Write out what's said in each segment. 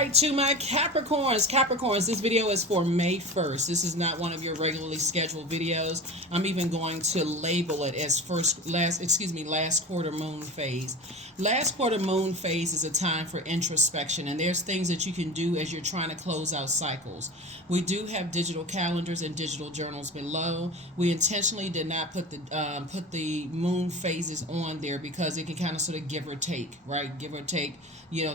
right, to my Capricorns, this video is for May 1st. This is not one of your regularly scheduled videos. I'm even going to label it as last quarter moon phase. Last quarter moon phase is a time for introspection, and there's things that you can do as you're trying to close out cycles. We do have digital calendars and digital journals below. We intentionally did not put the moon phases on there because it can kind of sort of give or take, right? Give or take,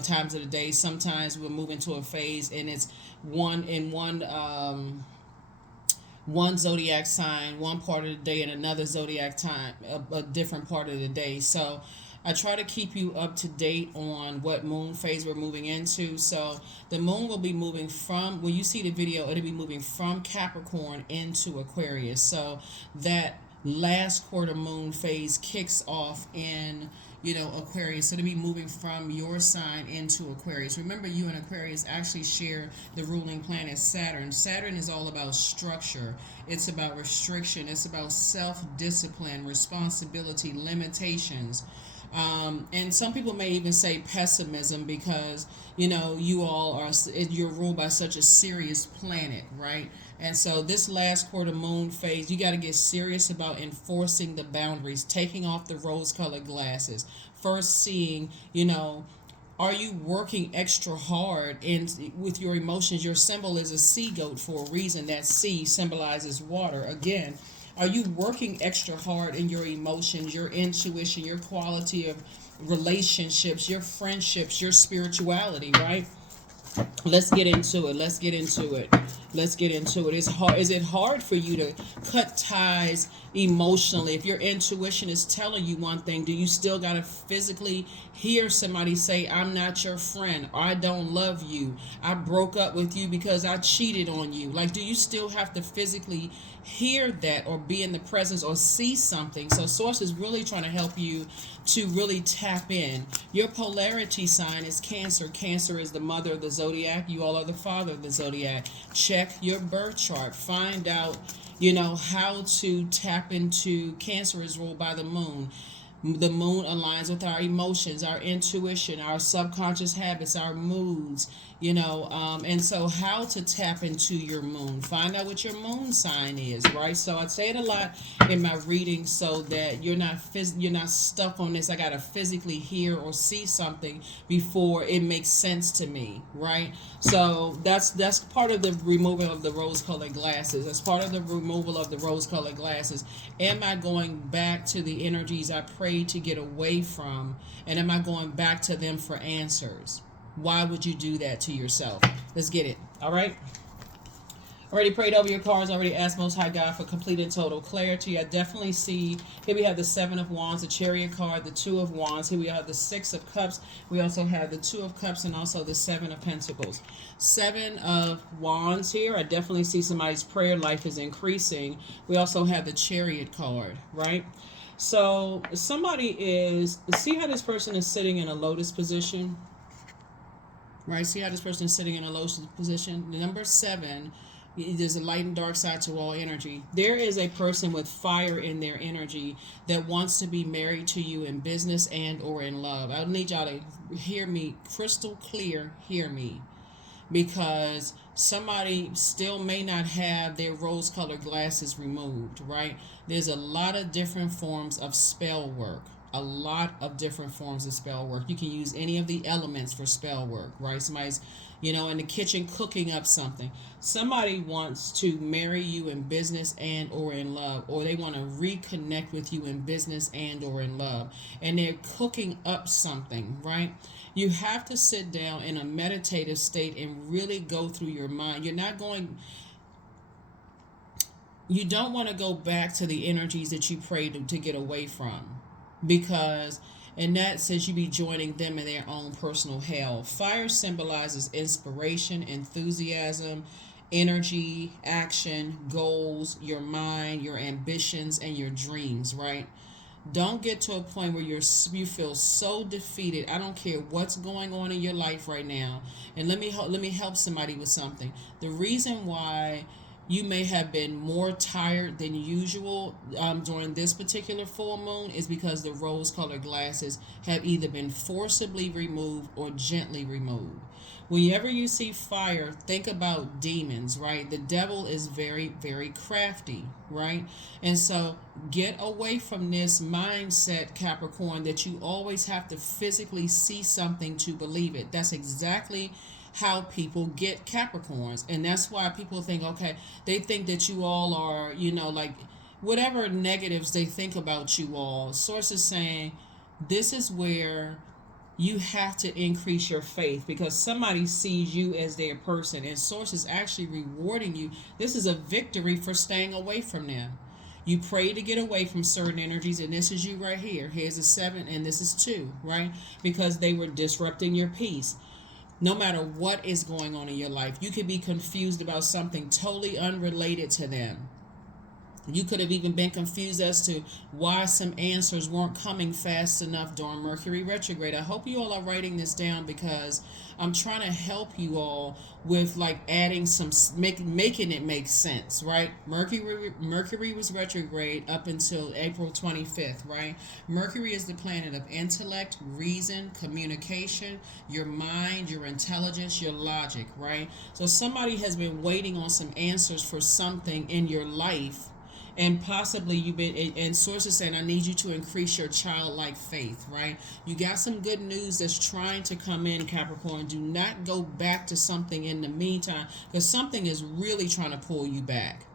times of the day. Sometimes we'll move into a phase and it's one zodiac sign one part of the day and another zodiac time a different part of the day. So I try to keep you up to date on what moon phase we're moving into. So the moon will be moving from, when you see the video, it'll be moving from Capricorn into Aquarius. So that last quarter moon phase kicks off in Aquarius. So it'll be moving from your sign into Aquarius. Remember, you and Aquarius actually share the ruling planet Saturn. Saturn is all about structure. It's about restriction. It's about self-discipline, responsibility, limitations. And some people may even say pessimism because, you're ruled by such a serious planet, right? And so this last quarter moon phase, you got to get serious about enforcing the boundaries, taking off the rose-colored glasses. First seeing, are you working extra hard with your emotions? Your symbol is a sea goat for a reason. That sea symbolizes water. Again, are you working extra hard in your emotions, your intuition, your quality of relationships, your friendships, your spirituality, right? Let's get into it. It's hard. Is it hard for you to cut ties emotionally? If your intuition is telling you one thing, do you still got to physically hear somebody say, I'm not your friend, or I don't love you, I broke up with you because I cheated on you? Like, do you still have to physically hear that or be in the presence or see something? So Source is really trying to help you to really tap in. Your polarity sign is Cancer. Cancer is the mother of the zodiac. You all are the father of the zodiac. Check your birth chart. Find out, how to tap into. Cancer is ruled by the moon. The moon aligns with our emotions, our intuition, our subconscious habits, our moods, and so how to tap into your moon. Find out what your moon sign is, right? So I say it a lot in my reading so that you're not stuck on this. I got to physically hear or see something before it makes sense to me, right? So that's part of the removal of the rose-colored glasses. That's part of the removal of the rose-colored glasses. Am I going back to the energies I prayed to get away from, and am I going back to them for answers? Why would you do that to yourself? Let's get it. All right. Already prayed over your cards. Already asked Most High God for complete and total clarity. I definitely see, here we have the Seven of Wands, the Chariot card, the Two of Wands. Here we have the Six of Cups. We also have the Two of Cups and also the Seven of Pentacles. Seven of Wands here. I definitely see somebody's prayer life is increasing. We also have the Chariot card, right? So see how this person is sitting in a lotus position? Right? See how this person is sitting in a lotus position? The number 7, there's a light and dark side to all energy. There is a person with fire in their energy that wants to be married to you in business and or in love. I need y'all to hear me crystal clear. Hear me. Because somebody still may not have their rose-colored glasses removed, right? There's a lot of different forms of spell work. You can use any of the elements for spell work, right? Somebody's, in the kitchen cooking up something. Somebody wants to marry you in business and or in love, or they want to reconnect with you in business and or in love, and they're cooking up something, right? You have to sit down in a meditative state and really go through your mind. You don't want to go back to the energies that you prayed to get away from, because in that sense, you be joining them in their own personal hell. Fire symbolizes inspiration, enthusiasm, energy, action, goals, your mind, your ambitions, and your dreams, right? Don't get to a point where you feel so defeated. I don't care what's going on in your life right now. And let me help somebody with something. The reason why you may have been more tired than usual during this particular full moon is because the rose colored glasses have either been forcibly removed or gently removed. Whenever you see fire, think about demons, right? The devil is very, very crafty, right? And so get away from this mindset, Capricorn, that you always have to physically see something to believe it. That's exactly how people get Capricorns. And that's why people think, okay, they think that you all are, like whatever negatives they think about you all. Sources saying this is where you have to increase your faith because somebody sees you as their person and source is actually rewarding you. This is a victory for staying away from them. You pray to get away from certain energies, and this is you right here. Here's a 7 and this is 2, right? Because they were disrupting your peace. No matter what is going on in your life, you could be confused about something totally unrelated to them. You could have even been confused as to why some answers weren't coming fast enough during Mercury retrograde. I hope you all are writing this down because I'm trying to help you all with like adding some making it make sense, right? Mercury was retrograde up until April 25th, right? Mercury is the planet of intellect, reason, communication, your mind, your intelligence, your logic, right? So somebody has been waiting on some answers for something in your life, and possibly you've been, and sources saying I need you to increase your childlike faith, right? You got some good news that's trying to come in, Capricorn. Do not go back to something in the meantime because something is really trying to pull you back.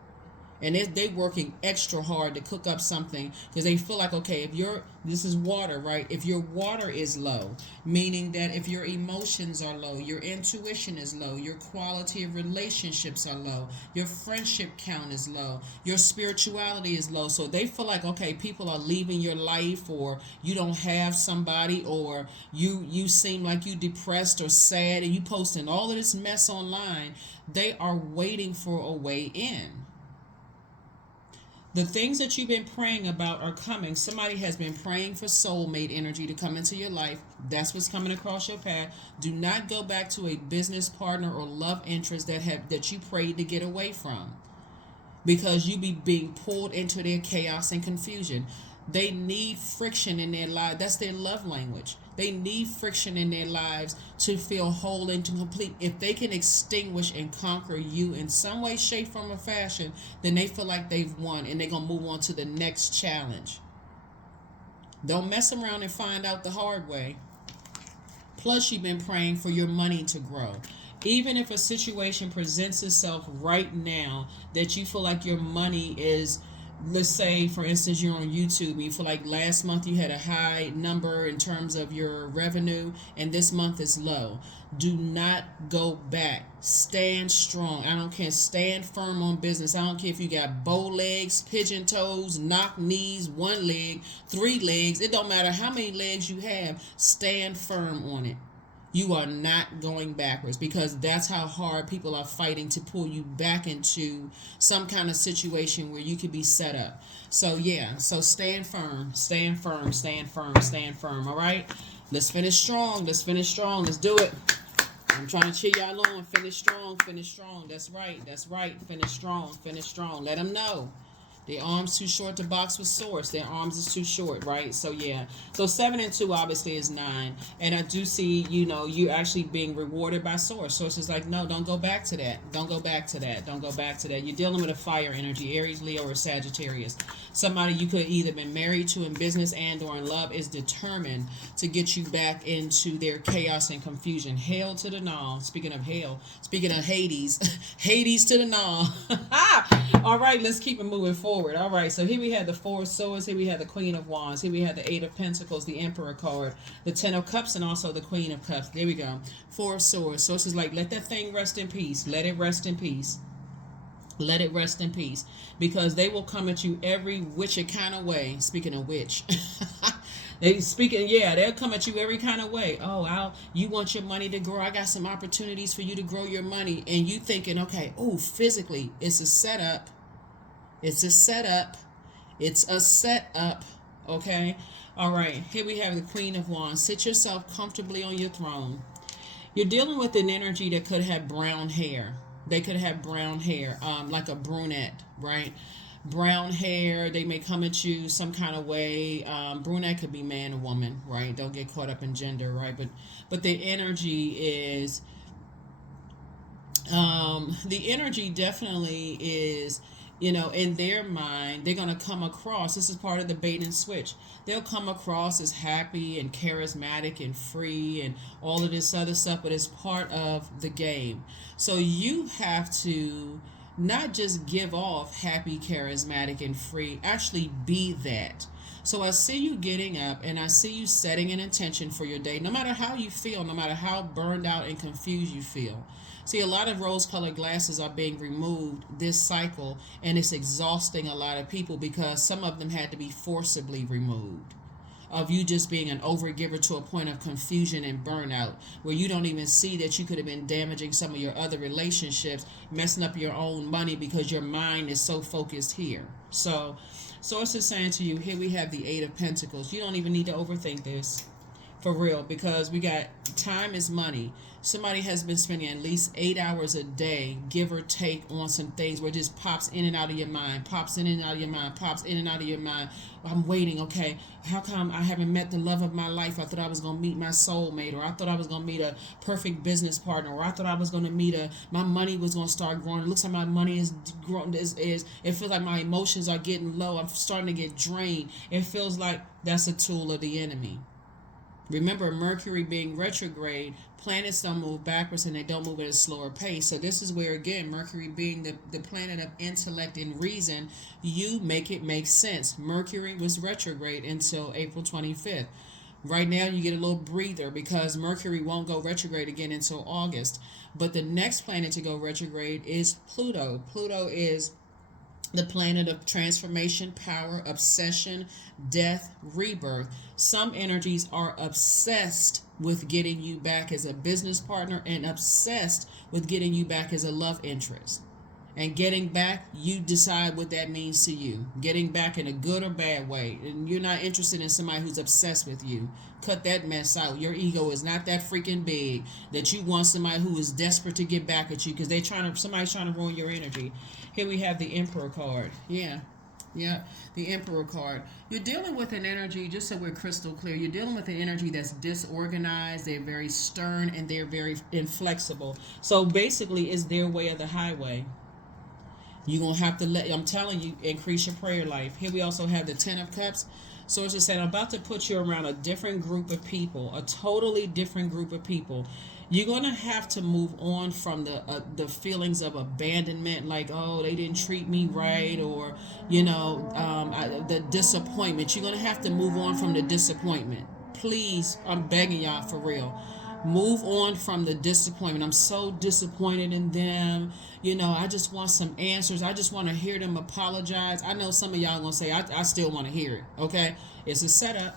And they working extra hard to cook up something because they feel like, okay, this is water, right? If your water is low, meaning that if your emotions are low, your intuition is low, your quality of relationships are low, your friendship count is low, your spirituality is low. So they feel like, okay, people are leaving your life, or you don't have somebody, or you seem like you depressed or sad and you posting all of this mess online. They are waiting for a way in. The things that you've been praying about are coming. Somebody has been praying for soulmate energy to come into your life. That's what's coming across your path. Do not go back to a business partner or love interest that you prayed to get away from, because you be being pulled into their chaos and confusion. They need friction in their life. That's their love language. They need friction in their lives to feel whole and to complete. If they can extinguish and conquer you in some way, shape, form, or fashion, then they feel like they've won and they're going to move on to the next challenge. Don't mess around and find out the hard way. Plus, you've been praying for your money to grow. Even if a situation presents itself right now that you feel like your money is, let's say, for instance, you're on YouTube and you feel like last month you had a high number in terms of your revenue and this month is low. Do not go back. Stand strong. I don't care. Stand firm on business. I don't care if you got bow legs, pigeon toes, knock knees, one leg, 3 legs. It don't matter how many legs you have. Stand firm on it. You are not going backwards, because that's how hard people are fighting to pull you back into some kind of situation where you could be set up. So yeah, so stand firm, stand firm, stand firm, stand firm. All right, let's finish strong. Let's finish strong. Let's do it. I'm trying to cheer y'all on. Finish strong, finish strong. That's right, that's right. Finish strong, finish strong. Let them know. Their arms too short to box with source. Their arms is too short, right? So yeah. So 7 and 2 obviously is 9. And I do see, you actually being rewarded by source. Source is like, no, don't go back to that. Don't go back to that. Don't go back to that. You're dealing with a fire energy, Aries, Leo, or Sagittarius. Somebody you could either been married to in business and or in love is determined to get you back into their chaos and confusion. Hail to the gnaw. Speaking of hell, speaking of Hades, Hades to the gnaw. All right, let's keep it moving forward. All right, so here we have the 4 of Swords, here we have the Queen of Wands, here we have the 8 of Pentacles, the Emperor card, the 10 of Cups, and also the Queen of Cups. There we go. 4 of Swords. So it's like, let that thing rest in peace. Let it rest in peace. Let it rest in peace, because they will come at you every witchy kind of way. Speaking of which, they'll come at you every kind of way. Oh, you want your money to grow? I got some opportunities for you to grow your money, and you thinking, okay, physically, it's a setup. It's a setup. It's a setup. Okay. All right. Here we have the Queen of Wands. Sit yourself comfortably on your throne. You're dealing with an energy that could have brown hair, They could have brown hair, like a brunette, right? Brown hair. They may come at you some kind of way. Brunette could be man or woman, right? Don't get caught up in gender, right? But the energy is, the energy definitely is, in their mind, they're going to come across, this is part of the bait and switch. They'll come across as happy and charismatic and free and all of this other stuff, but it's part of the game. So you have to not just give off happy, charismatic, and free, actually be that. So I see you getting up and I see you setting an intention for your day, no matter how you feel, no matter how burned out and confused you feel. See, a lot of rose-colored glasses are being removed this cycle, and it's exhausting a lot of people because some of them had to be forcibly removed. Of you just being an overgiver to a point of confusion and burnout, where you don't even see that you could have been damaging some of your other relationships, messing up your own money because your mind is so focused here. So Source is saying to you, here we have the Eight of Pentacles. You don't even need to overthink this. For real, because we got time is money. Somebody has been spending at least 8 hours a day, give or take, on some things where it just pops in and out of your mind, pops in and out of your mind, pops in and out of your mind. I'm waiting, okay, how come I haven't met the love of my life? I thought I was going to meet my soulmate, or I thought I was going to meet a perfect business partner, or I thought I was going to meet my money was going to start growing. It looks like my money is growing. It feels like my emotions are getting low. I'm starting to get drained. It feels like that's a tool of the enemy. Remember, Mercury being retrograde, planets don't move backwards and they don't move at a slower pace. So this is where, again, Mercury being the planet of intellect and reason, you make it make sense. Mercury was retrograde until April 25th. Right now you get a little breather because Mercury won't go retrograde again until August. But the next planet to go retrograde is Pluto. Pluto is the planet of transformation, power, obsession, death, rebirth. Some energies are obsessed with getting you back as a business partner and obsessed with getting you back as a love interest. And getting back, you decide what that means to you. Getting back in a good or bad way. And you're not interested in somebody who's obsessed with you. Cut that mess out. Your ego is not that freaking big that you want somebody who is desperate to get back at you because somebody's trying to ruin your energy. Here we have the Emperor card. Yeah, the Emperor card. You're dealing with an energy, just so we're crystal clear, you're dealing with an energy that's disorganized, they're very stern, and they're very inflexible. So basically, it's their way of the highway. You're going to have to I'm telling you, increase your prayer life. Here we also have the Ten of Cups. So it's just saying, I'm about to put you around a different group of people, a totally different group of people. You're going to have to move on from the feelings of abandonment, like, oh, they didn't treat me right, or, the disappointment. You're going to have to move on from the disappointment. Please, I'm begging y'all for real. Move on from the disappointment. I'm so disappointed in them. I just want some answers. I just want to hear them apologize. I know some of y'all going to say, I still want to hear it. Okay? It's a setup.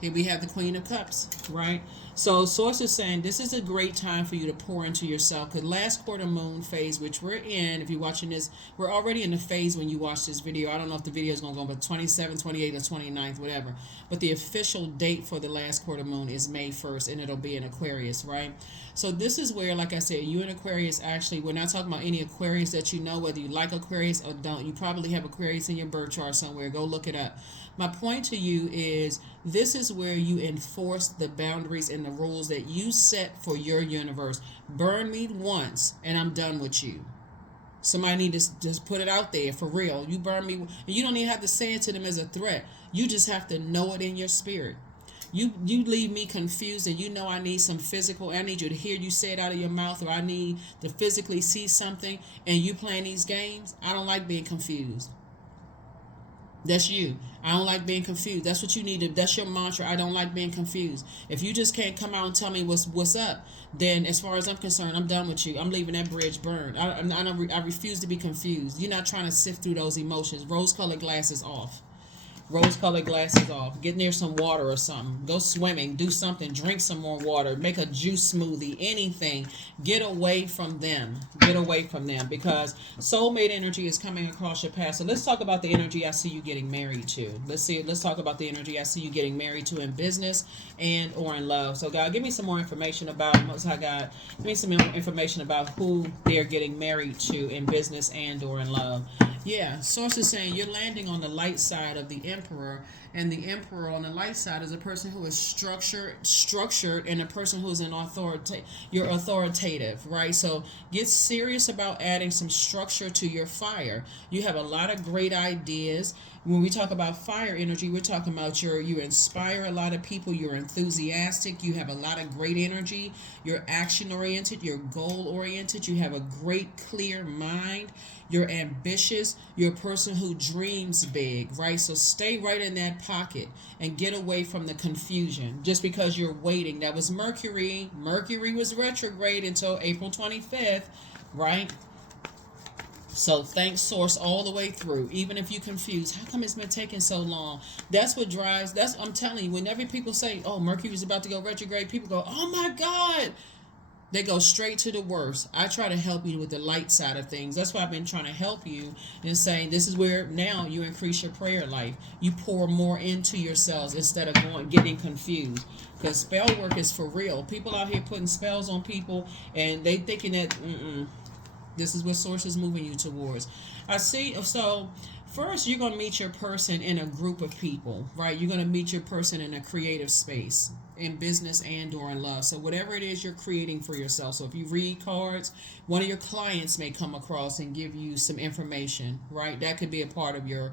Here we have the Queen of Cups, right? So Source is saying this is a great time for you to pour into yourself, because last quarter moon phase, which we're in, if you're watching this, we're already in the phase when you watch this video. I don't know if the video is going to go but 27th, 28th, or 29th, whatever. But the official date for the last quarter moon is May 1st, and it'll be in Aquarius, right? So this is where, like I said, you in Aquarius, actually, we're not talking about any Aquarius that you know, whether you like Aquarius or don't. You probably have Aquarius in your birth chart somewhere. Go look it up. My point to you is this is where you enforce the boundaries and the rules that you set for your universe. Burn me once and I'm done with you. Somebody need to just put it out there for real. You burn me, and you don't even have to say it to them as a threat. You just have to know it in your spirit. You leave me confused, and I need some physical. I need you to hear you say it out of your mouth, or I need to physically see something, and you playing these games. I don't like being confused. That's you. I don't like being confused. That's what you need to. That's your mantra. I don't like being confused. If you just can't come out and tell me what's up, then as far as I'm concerned, I'm done with you. I'm leaving that bridge burned. I refuse to be confused. You're not trying to sift through those emotions. Rose-colored glasses off. Rose-colored glasses off. Get near some water or something. Go swimming. Do something. Drink some more water. Make a juice smoothie. Anything. Get away from them. Get away from them, because soulmate energy is coming across your path. So let's talk about the energy I see you getting married to. Let's talk about the energy I see you getting married to in business and or in love. So God, give me some more information about Most High God. Give me some information about who they're getting married to in business and or in love. Yeah, source is saying you're landing on the light side of the Emperor, and the Emperor on the light side is a person who is structured, and a person who is an you're authoritative, right? So get serious about adding some structure to your fire. You have a lot of great ideas. When we talk about fire energy, we're talking about you inspire a lot of people, you're enthusiastic, you have a lot of great energy, you're action oriented, you're goal oriented, you have a great clear mind, you're ambitious, you're a person who dreams big, right? So stay right in that pocket and get away from the confusion just because you're waiting. That was Mercury. Mercury was retrograde until April 25th, right? So thank source all the way through. Even if you confused, how come it's been taking so long? That's what drives, I'm telling you, whenever people say, oh, Mercury's about to go retrograde, people go, oh my God. They go straight to the worst. I try to help you with the light side of things. That's why I've been trying to help you and saying this is where now you increase your prayer life. You pour more into yourselves instead of getting confused. Because spell work is for real. People out here putting spells on people and they thinking that this is what source is moving you towards. I see. So first, you're going to meet your person in a group of people, right? You're going to meet your person in a creative space, in business and or in love. So whatever it is you're creating for yourself. So if you read cards, one of your clients may come across and give you some information, right? That could be a part of your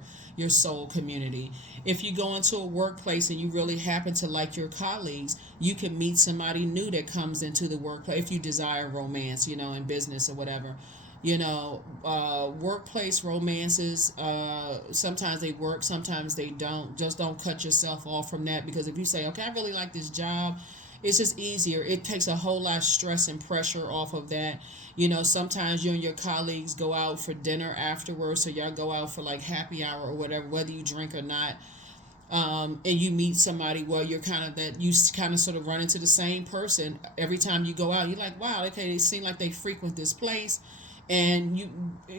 soul community. If you go into a workplace and you really happen to like your colleagues, you can meet somebody new that comes into the workplace if you desire romance, in business or whatever. Workplace romances, sometimes they work, sometimes they don't. Just don't cut yourself off from that, because if you say, okay, I really like this job, it's just easier. It takes a whole lot of stress and pressure off of that. Sometimes you and your colleagues go out for dinner afterwards, so y'all go out for like happy hour or whatever, whether you drink or not. And you meet somebody, well, you kind of sort of run into the same person every time you go out. You're like, wow, okay, they seem like they frequent this place. And you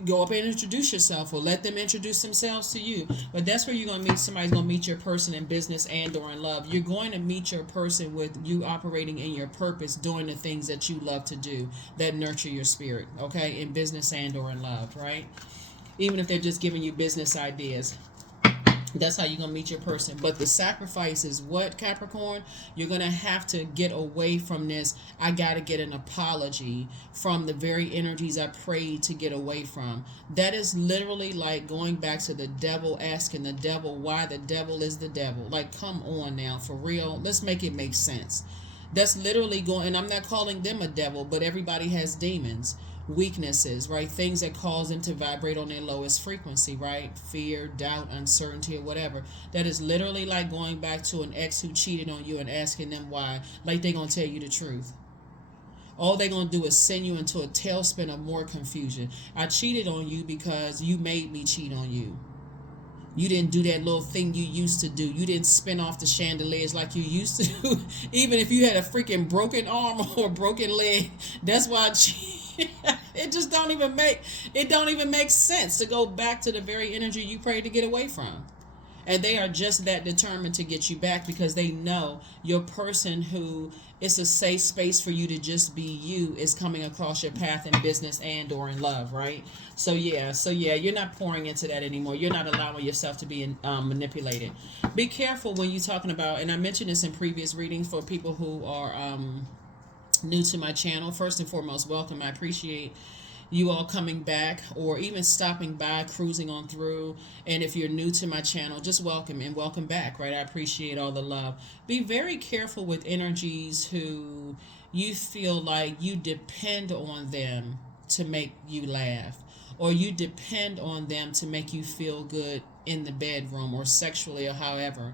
go up and introduce yourself, or let them introduce themselves to you. But that's where you're going to meet somebody's going to meet your person in business and or in love. You're going to meet your person with you operating in your purpose, doing the things that you love to do that nurture your spirit, okay, in business and or in love, right? Even if they're just giving you business ideas. That's how you're going to meet your person. But the sacrifice is what, Capricorn? You're going to have to get away from this. I got to get an apology from the very energies I prayed to get away from. That is literally like going back to the devil, asking the devil why the devil is the devil. Like, come on now, for real. Let's make it make sense. That's literally going, and I'm not calling them a devil, but everybody has demons, weaknesses, right? Things that cause them to vibrate on their lowest frequency, right? Fear, doubt, uncertainty, or whatever. That is literally like going back to an ex who cheated on you and asking them why, like they're going to tell you the truth. All they're going to do is send you into a tailspin of more confusion. I cheated on you because you made me cheat on you. You didn't do that little thing you used to do. You didn't spin off the chandeliers like you used to do. Even if you had a freaking broken arm or broken leg. That's why it just don't even make sense to go back to the very energy you prayed to get away from. And they are just that determined to get you back, because they know your person who it's a safe space for you to just be you is coming across your path in business and or in love, right? So yeah, you're not pouring into that anymore. You're not allowing yourself to be manipulated. Be careful when you're talking about, and I mentioned this in previous readings for people who are new to my channel. First and foremost, welcome. I appreciate you all coming back or even stopping by, cruising on through. And if you're new to my channel, just welcome and welcome back, right? I appreciate all the love. Be very careful with energies who you feel like you depend on them to make you laugh, or you depend on them to make you feel good in the bedroom or sexually or however.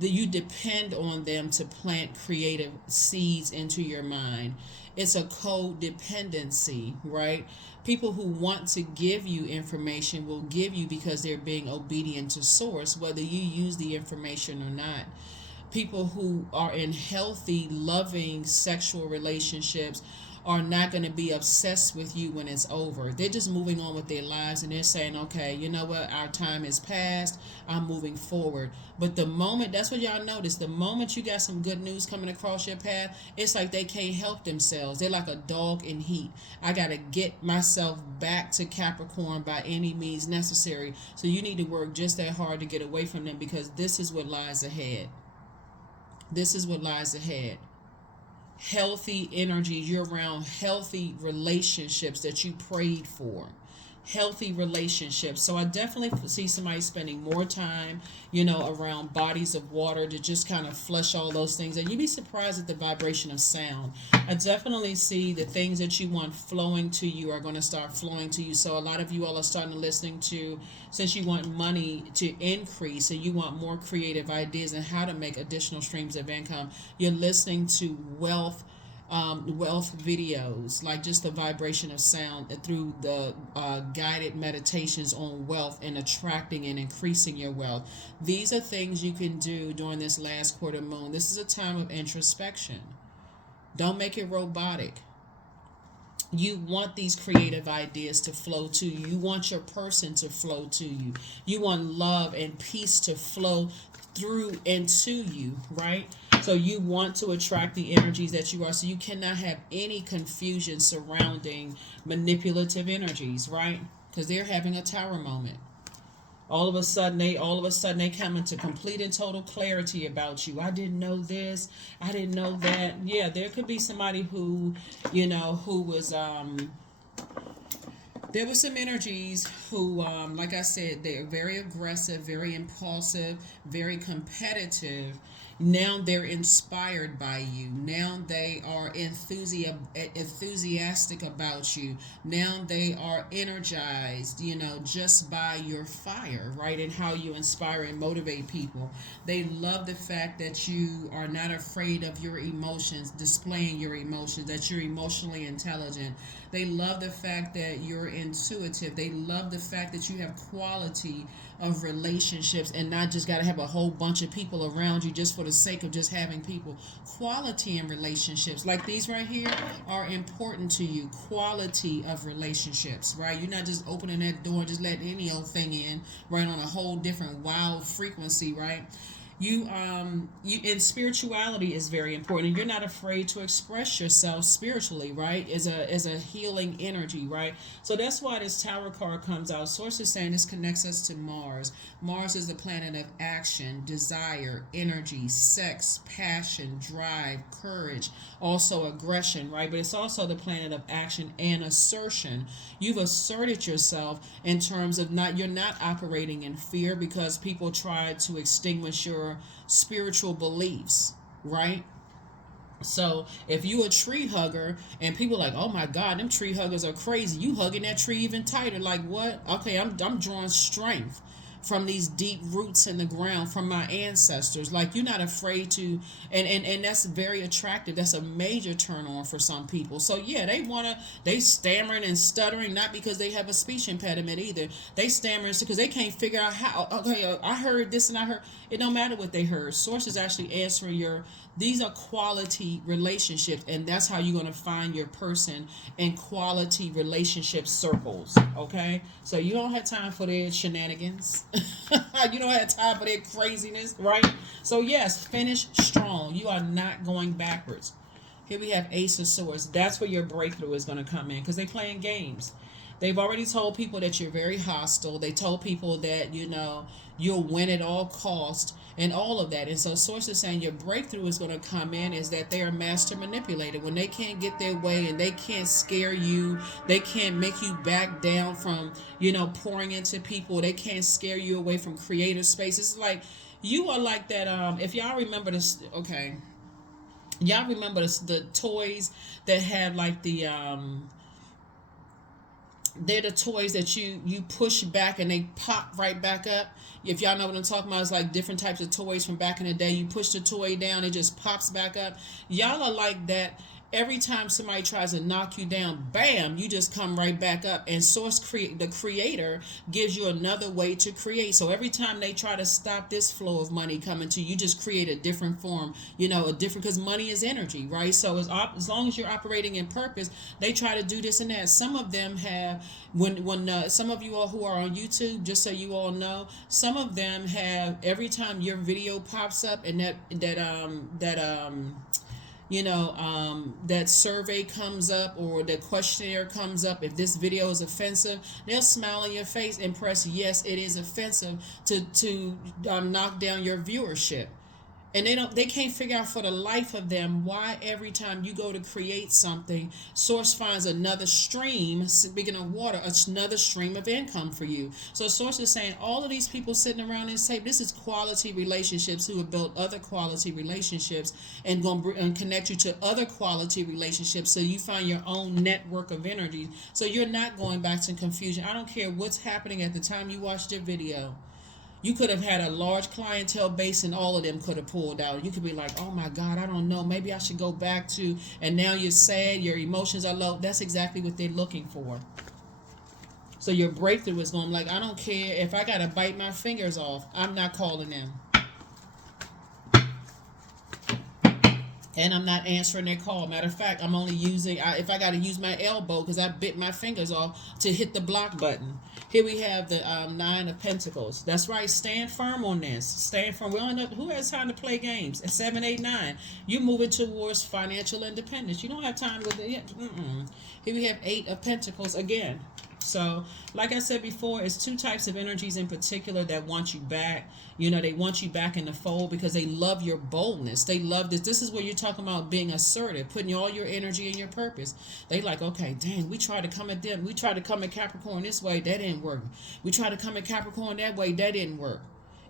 You depend on them to plant creative seeds into your mind. It's a codependency, right? People who want to give you information will give you because they're being obedient to source, whether you use the information or not. People who are in healthy, loving sexual relationships are not going to be obsessed with you when it's over. They're just moving on with their lives and they're saying, okay, you know what, our time is past, I'm moving forward. But the moment, that's what y'all notice, the moment you got some good news coming across your path, it's like they can't help themselves. They're like a dog in heat. I got to get myself back to Capricorn by any means necessary. So you need to work just that hard to get away from them, because this is what lies ahead. This is what lies ahead. Healthy energy, you're around healthy relationships that you prayed for. Healthy relationships. So I definitely see somebody spending more time, around bodies of water to just kind of flush all those things. And you'd be surprised at the vibration of sound. I definitely see the things that you want flowing to you are going to start flowing to you. So a lot of you all are starting to listening to, since you want money to increase and you want more creative ideas and how to make additional streams of income, you're listening to wealth videos, like just the vibration of sound through the guided meditations on wealth and attracting and increasing your wealth. These are things you can do during this last quarter moon. This is a time of introspection. Don't make it robotic. You want these creative ideas to flow to you. You want your person to flow to you. You want love and peace to flow through and to you, right? So you want to attract the energies that you are. So you cannot have any confusion surrounding manipulative energies, right? Because they're having a tower moment. All of a sudden they come into complete and total clarity about you. I didn't know this, I didn't know that. Yeah, there could be somebody who, who was there were some energies who, like I said, they're very aggressive, very impulsive, very competitive. Now they're inspired by you. Now they are enthusiastic about you. Now they are energized, just by your fire, right? And how you inspire and motivate people. They love the fact that you are not afraid of your emotions, displaying your emotions, that you're emotionally intelligent. They love the fact that you're intuitive. They love the fact that you have quality of relationships and not just got to have a whole bunch of people around you just for the sake of just having people. Quality in relationships like these right here are important to you. Quality of relationships, right? You're not just opening that door and just letting any old thing in, right, on a whole different wild frequency, right? You in spirituality is very important. You're not afraid to express yourself spiritually, right? As a healing energy, right? So that's why this tower card comes out. Source is saying this connects us to Mars. Mars is the planet of action, desire, energy, sex, passion, drive, courage, also aggression, right? But it's also the planet of action and assertion. You've asserted yourself in terms of you're not operating in fear because people try to extinguish your spiritual beliefs, right? So if you a tree hugger and people are like, oh my God, them tree huggers are crazy. You hugging that tree even tighter. Like what? Okay, I'm drawing strength from these deep roots in the ground from my ancestors. Like you're not afraid to, and that's very attractive. That's a major turn on for some people. So yeah, they stammering and stuttering, not because they have a speech impediment either. They stammering because they can't figure out how, okay, I heard this and I heard, it don't matter what they heard. Source is actually answering these are quality relationships, and that's how you're going to find your person in quality relationship circles, okay? So you don't have time for their shenanigans. You don't have time for their craziness, right? So yes, finish strong. You are not going backwards. Here we have Ace of Swords. That's where your breakthrough is going to come in because they're playing games. They've already told people that you're very hostile. They told people that, you'll win at all cost and all of that. And so Source is saying your breakthrough is going to come in is that they are master manipulated. When they can't get their way and they can't scare you, they can't make you back down from, pouring into people. They can't scare you away from creative space. It's like you are like that. If y'all remember this, okay. Y'all remember the toys that had like they're the toys that you push back and they pop right back up. If y'all know what I'm talking about, it's like different types of toys from back in the day. You push the toy down, it just pops back up. Y'all are like that. Every time somebody tries to knock you down, bam, you just come right back up. And the creator gives you another way to create. So every time they try to stop this flow of money coming to you, you just create a different form, a different, because money is energy, right? So as long as you're operating in purpose, they try to do this and that. Some of them have, when some of you all who are on YouTube, just so you all know, some of them have, every time your video pops up and that survey comes up or the questionnaire comes up, if this video is offensive, they'll smile on your face and press yes, it is offensive, to knock down your viewership. And they can't figure out for the life of them why every time you go to create something, Source finds another stream, speaking of water, another stream of income for you. So Source is saying all of these people sitting around this table, this is quality relationships who have built other quality relationships and going to connect you to other quality relationships, so you find your own network of energy. So you're not going back to confusion. I don't care what's happening at the time you watched your video. You could have had a large clientele base and all of them could have pulled out. You could be like, oh my God, I don't know. Maybe I should go back to, and now you're sad, your emotions are low. That's exactly what they're looking for. So your breakthrough is going like, I don't care if I got to bite my fingers off. I'm not calling them. And I'm not answering their call. Matter of fact, I'm only using, if I got to use my elbow because I bit my fingers off to hit the block button. Here we have the Nine of Pentacles. That's right. Stand firm on this. Stand firm. We don't know who has time to play games. At 7, 8, 9, you're moving towards financial independence. You don't have time with it. Here we have 8 of Pentacles again. So, like I said before, it's 2 types of energies in particular that want you back. They want you back in the fold because they love your boldness. They love this. This is where you're talking about being assertive, putting all your energy in your purpose. They like, okay, dang, we tried to come at them. We tried to come at Capricorn this way. That didn't work. We tried to come at Capricorn that way. That didn't work.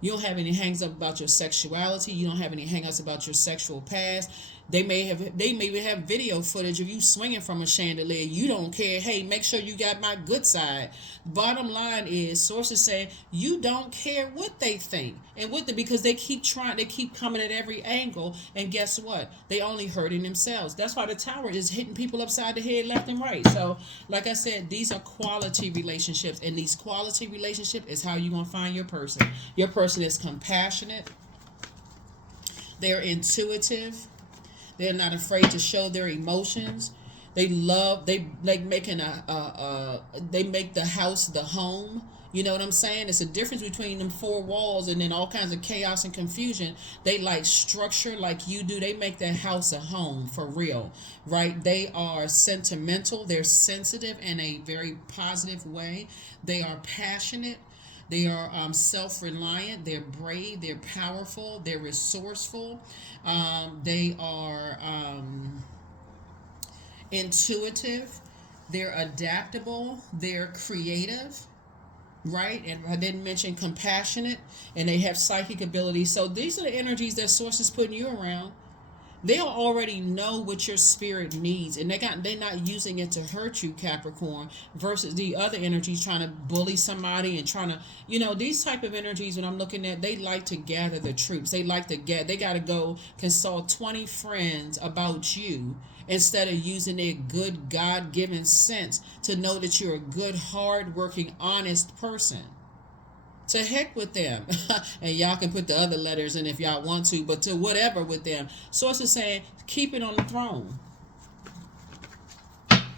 You don't have any hangs up about your sexuality. You don't have any hang-ups about your sexual past. They may have video footage of you swinging from a chandelier. You don't care. Hey, make sure you got my good side. Bottom line is, sources say you don't care what they think and because they keep coming at every angle. And guess what? They only hurting themselves. That's why the Tower is hitting people upside the head left and right. So, like I said, these are quality relationships, and these quality relationships is how you're gonna find your person. Your person is compassionate. They're intuitive. They're not afraid to show their emotions. They make the house the home. You know what I'm saying? It's a difference between them 4 walls and then all kinds of chaos and confusion. They like structure like you do. They make their house a home for real, right? They are sentimental. They're sensitive in a very positive way. They are passionate. They are self-reliant. They're brave. They're powerful. They're resourceful. They are intuitive. They're adaptable. They're creative, right? And I didn't mention compassionate. And they have psychic abilities. So these are the energies that Source is putting you around. They'll already know what your spirit needs, and they're not using it to hurt you, Capricorn, versus the other energies trying to bully somebody and trying to, these type of energies, when I'm looking at, they like to gather the troops. They got to go consult 20 friends about you instead of using their good God-given sense to know that you're a good, hard-working, honest person. To heck with them. And y'all can put the other letters in if y'all want to, but to whatever with them. Source is saying, keep it on the throne.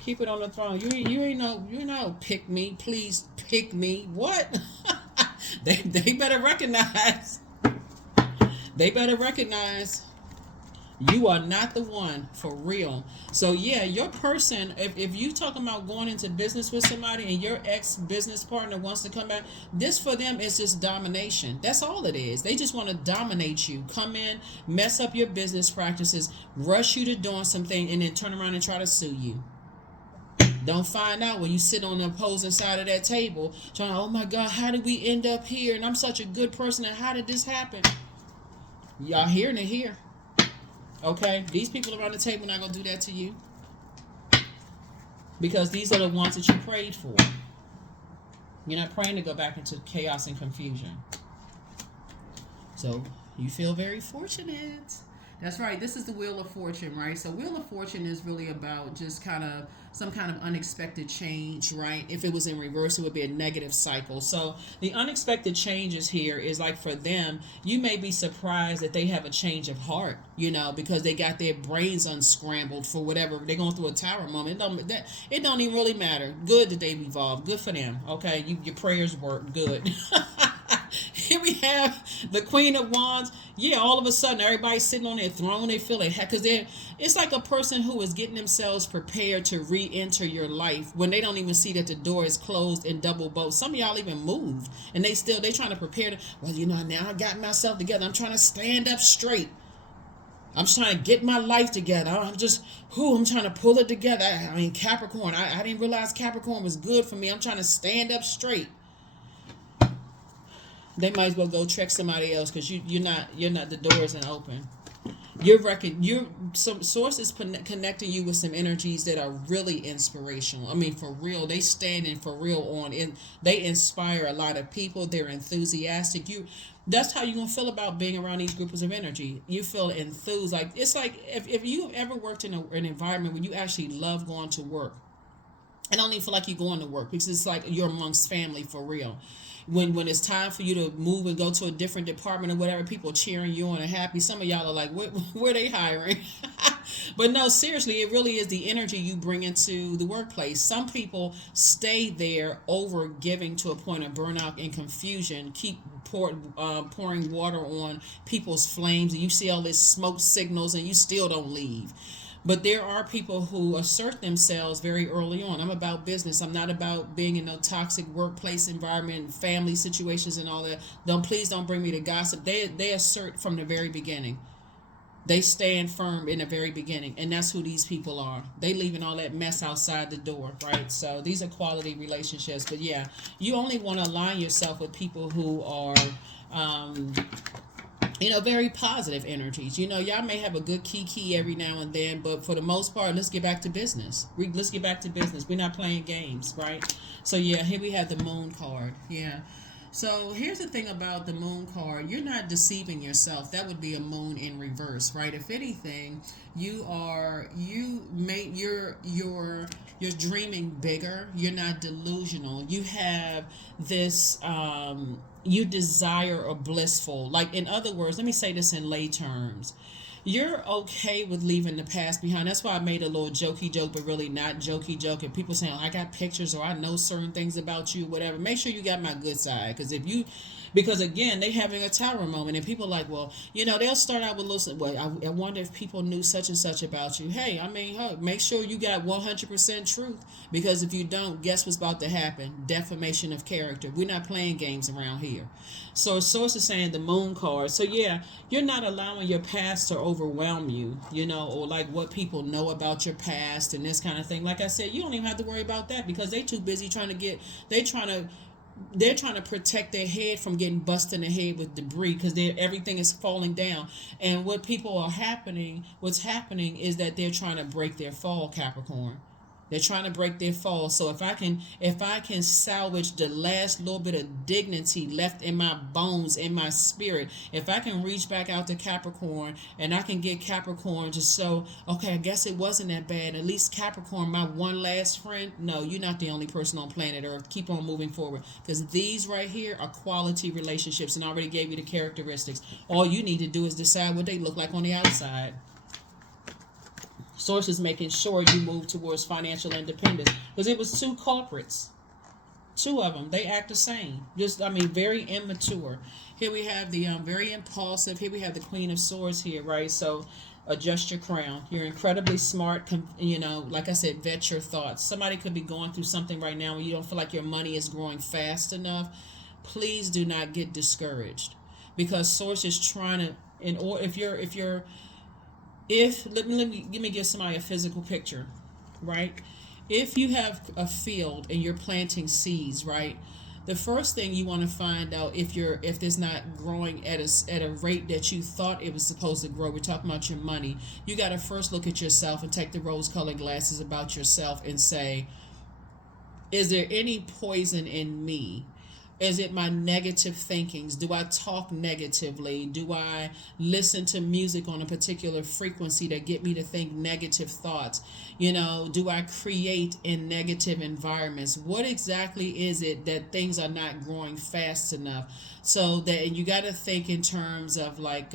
Keep it on the throne. You ain't no pick me, please pick me. What? they better recognize. They better recognize you are not the one for real. So yeah, your person, if you talking about going into business with somebody and your ex-business partner wants to come back, this for them is just domination. That's all it is. They just want to dominate you. Come in, mess up your business practices, rush you to doing something, and then turn around and try to sue you. Don't find out when you sit on the opposing side of that table trying, oh my God, how did we end up here? And I'm such a good person, and how did this happen? Y'all hearing it here. Okay, these people around the table not gonna do that to you. because these are the ones that you prayed for. You're not praying to go back into chaos and confusion. So you feel very fortunate. That's right. This is the Wheel of Fortune, right? So Wheel of Fortune is really about just kind of some kind of unexpected change, right? If it was in reverse, it would be a negative cycle. So the unexpected changes here is like for them, you may be surprised that they have a change of heart, because they got their brains unscrambled for whatever. They're going through a tower moment. It don't even really matter. Good that they've evolved. Good for them. Okay, your prayers work. Good. Here we have the Queen of Wands. Yeah, all of a sudden, everybody's sitting on their throne. They feel like, because it's like a person who is getting themselves prepared to re-enter your life when they don't even see that the door is closed and double bolt. Some of y'all even moved, and they trying to prepare to, now I got myself together. I'm trying to stand up straight. I'm just trying to get my life together. I'm trying to pull it together. I mean, Capricorn, I didn't realize Capricorn was good for me. I'm trying to stand up straight. They might as well go check somebody else, because you're not, the door isn't open. Some sources connecting you with some energies that are really inspirational. I mean, for real, they standing for real on, and they inspire a lot of people. They're enthusiastic. That's how you're gonna feel about being around these groups of energy. You feel enthused. Like it's like if you ever worked in an environment where you actually love going to work. I don't even feel like you're going to work, because it's like you're amongst family for real. When it's time for you to move and go to a different department or whatever, people cheering you on and happy. Some of y'all are like, where they hiring? But no, seriously, it really is the energy you bring into the workplace. Some people stay there over giving to a point of burnout and confusion, keep pouring water on people's flames, and you see all this smoke signals and you still don't leave. But there are people who assert themselves very early on. I'm about business. I'm not about being in a toxic workplace environment, family situations, and all that. Please don't bring me to gossip. They assert from the very beginning. They stand firm in the very beginning, and that's who these people are. They leaving all that mess outside the door, right? So these are quality relationships. But yeah, you only want to align yourself with people who are very positive energies. Y'all may have a good kiki every now and then, but for the most part, let's get back to business. Let's get back to business. We're not playing games, right? So yeah, here we have the Moon card. Yeah. So here's the thing about the Moon card. You're not deceiving yourself. That would be a moon in reverse, right? If anything, you're dreaming bigger. You're not delusional. You have this you desire a blissful, like, in other words, let me say this in lay terms. You're okay with leaving the past behind. That's why I made a little jokey joke, but really not jokey joke. And people saying, I got pictures or I know certain things about you, whatever. Make sure you got my good side. Because again, they having a tower moment, and people like, well, they'll start out with little, well, I wonder if people knew such and such about you. Hey, make sure you got 100% truth, because if you don't, guess what's about to happen? Defamation of character. We're not playing games around here. So a source is saying the Moon card. So yeah, you're not allowing your past to overwhelm you, or like what people know about your past and this kind of thing. Like I said, you don't even have to worry about that, because they too busy they're trying to protect their head from getting busted in the head with debris, because everything is falling down. And what's happening is that they're trying to break their fall, Capricorn. They're trying to break their fall. So if I can salvage the last little bit of dignity left in my bones, in my spirit, if I can reach back out to Capricorn and I can get Capricorn to show, okay, I guess it wasn't that bad. At least Capricorn, my one last friend. No, you're not the only person on planet Earth. Keep on moving forward, because these right here are quality relationships, and I already gave you the characteristics. All you need to do is decide what they look like on the outside. Sources making sure you move towards financial independence, because it was two culprits, two of them. They act the same, very immature. Here we have the very impulsive. Here we have the Queen of Swords here, right? So adjust your crown. You're incredibly smart. Like I said, vet your thoughts. Somebody could be going through something right now where you don't feel like your money is growing fast enough. Please do not get discouraged, because Source is trying to, let me give somebody a physical picture, right? If you have a field and you're planting seeds, right, the first thing you want to find out if it's not growing at a rate that you thought it was supposed to grow. We're talking about your money. You got to first look at yourself and take the rose-colored glasses about yourself and say, is there any poison in me? Is it my negative thinkings? Do I talk negatively? Do I listen to music on a particular frequency that get me to think negative thoughts? Do I create in negative environments? What exactly is it that things are not growing fast enough? So that you got to think in terms of like,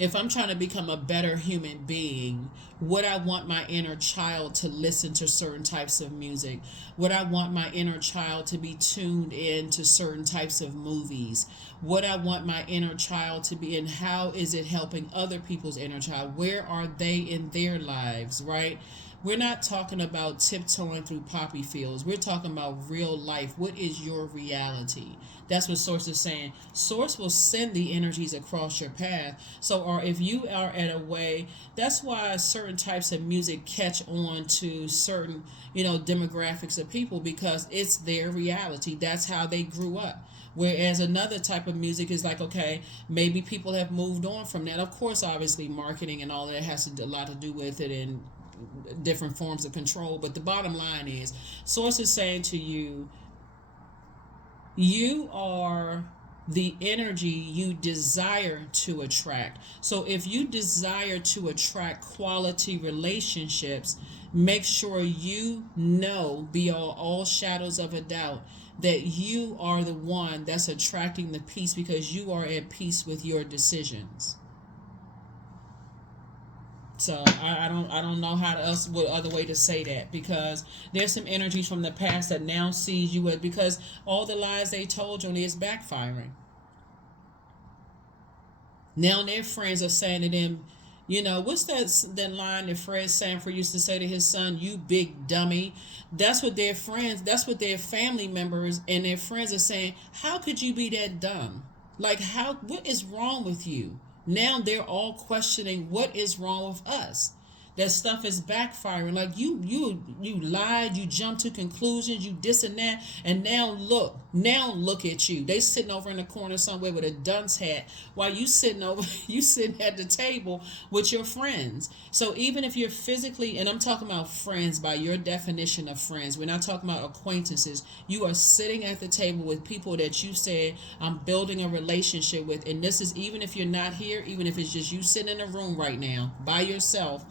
if I'm trying to become a better human being, would I want my inner child to listen to certain types of music? Would I want my inner child to be tuned in to certain types of movies? Would I want my inner child to be, and how is it helping other people's inner child? Where are they in their lives, right? We're not talking about tiptoeing through poppy fields. We're talking about real life. What is your reality? That's what Source is saying. Source will send the energies across your path. So, or if you are at a way, that's why certain types of music catch on to certain, demographics of people, because it's their reality. That's how they grew up. Whereas another type of music is like, okay, maybe people have moved on from that. Of course, obviously, marketing and all that has a lot to do with it, and different forms of control. But the bottom line is, Source is saying to you, you are the energy you desire to attract. So if you desire to attract quality relationships, make sure you know beyond all shadows of a doubt that you are the one that's attracting the peace, because you are at peace with your decisions. So I don't know what other way to say that, because there's some energies from the past that now sees you as, because all the lies they told you is backfiring. Now their friends are saying to them, what's that line that Fred Sanford used to say to his son, "You big dummy." That's what their friends, that's what their family members and their friends are saying. How could you be that dumb? Like, what is wrong with you? Now they're all questioning what is wrong with us. That stuff is backfiring. Like, you lied, you jumped to conclusions, you this and that, and now look at you. They sitting over in the corner somewhere with a dunce hat, while you sitting at the table with your friends. So even if you're physically, and I'm talking about friends by your definition of friends, we're not talking about acquaintances. You are sitting at the table with people that you said, I'm building a relationship with, and this is even if you're not here, even if it's just you sitting in a room right now by yourself.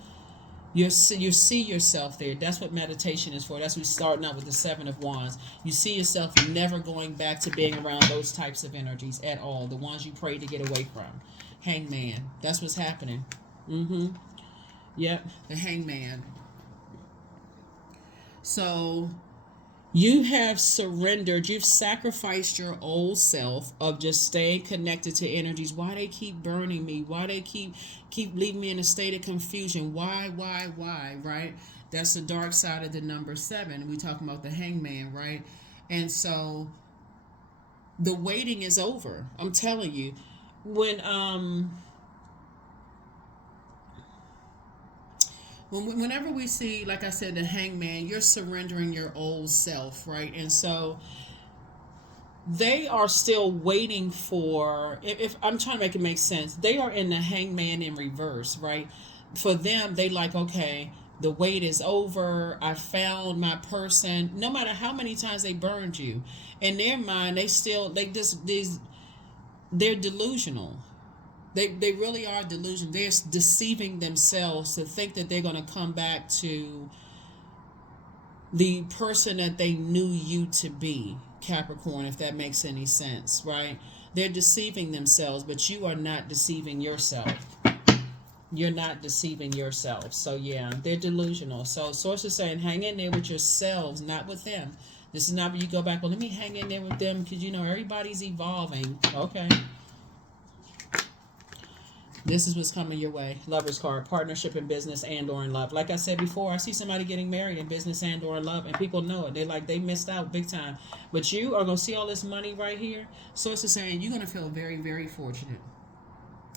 You see yourself there. That's what meditation is for. That's what we're starting out with the Seven of Wands. You see yourself never going back to being around those types of energies at all. The ones you prayed to get away from. Hangman. That's what's happening. Yep. The hangman. So you have surrendered. You've sacrificed your old self of just staying connected to energies. Why they keep burning me? Why they keep leaving me in a state of confusion? Why, right? That's the dark side of the number 7. We talking about the hangman, right? And so the waiting is over. I'm telling you. Whenever we see, like I said, the hangman, you're surrendering your old self, right? And so they are still waiting for, if I'm trying to make it make sense, they are in the hangman in reverse, right? For them, they like, okay, the wait is over. I found my person. No matter how many times they burned you, in their mind, they're delusional. They really are delusional. They're deceiving themselves to think that they're going to come back to the person that they knew you to be, Capricorn, if that makes any sense, right? They're deceiving themselves, but you are not deceiving yourself. You're not deceiving yourself. So yeah, they're delusional. So Source is saying, hang in there with yourselves, not with them. This is not where you go back, well, let me hang in there with them, because everybody's evolving. Okay. This is what's coming your way. Lover's card, partnership in business and or in love. Like I said before, I see somebody getting married in business and or in love, and people know it. They missed out big time. But you are going to see all this money right here. Source is saying you're going to feel very, very fortunate.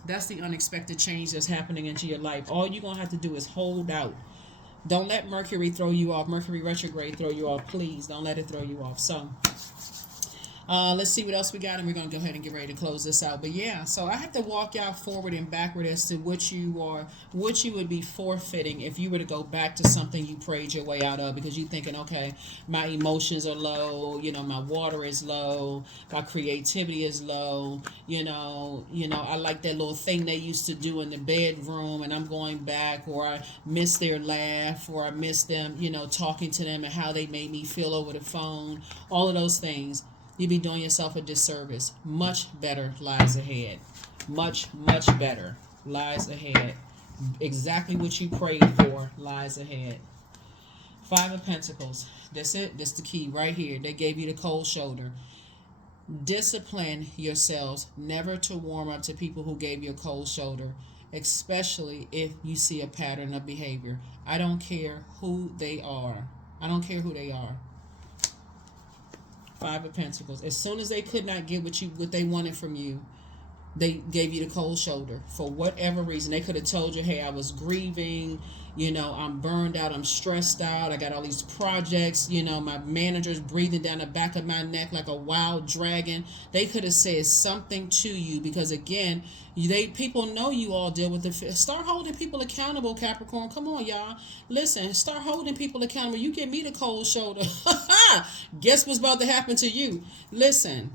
That's the unexpected change that's happening into your life. All you're going to have to do is hold out. Don't let Mercury throw you off. Mercury retrograde throw you off. Please don't let it throw you off. So let's see what else we got, and we're gonna go ahead and get ready to close this out. But yeah, so I have to walk y'all forward and backward as to what you would be forfeiting if you were to go back to something you prayed your way out of, because you're thinking, okay, my emotions are low, my water is low, my creativity is low, I like that little thing they used to do in the bedroom, and I'm going back, or I miss their laugh, or I miss them, talking to them and how they made me feel over the phone, all of those things. You'd be doing yourself a disservice. Much better lies ahead. Much, much better lies ahead. Exactly what you prayed for lies ahead. Five of Pentacles. That's it. That's the key right here. They gave you the cold shoulder. Discipline yourselves never to warm up to people who gave you a cold shoulder, especially if you see a pattern of behavior. I don't care who they are. I don't care who they are. Five of Pentacles. As soon as they could not get what they wanted from you, they gave you the cold shoulder for whatever reason. They could have told you, hey, I was grieving, I'm burned out, I'm stressed out, I got all these projects, my manager's breathing down the back of my neck like a wild dragon. They could have said something to you, because again, people know you all deal with start holding people accountable, Capricorn. Come on, y'all. Listen, start holding people accountable. You give me the cold shoulder. Guess what's about to happen to you? Listen.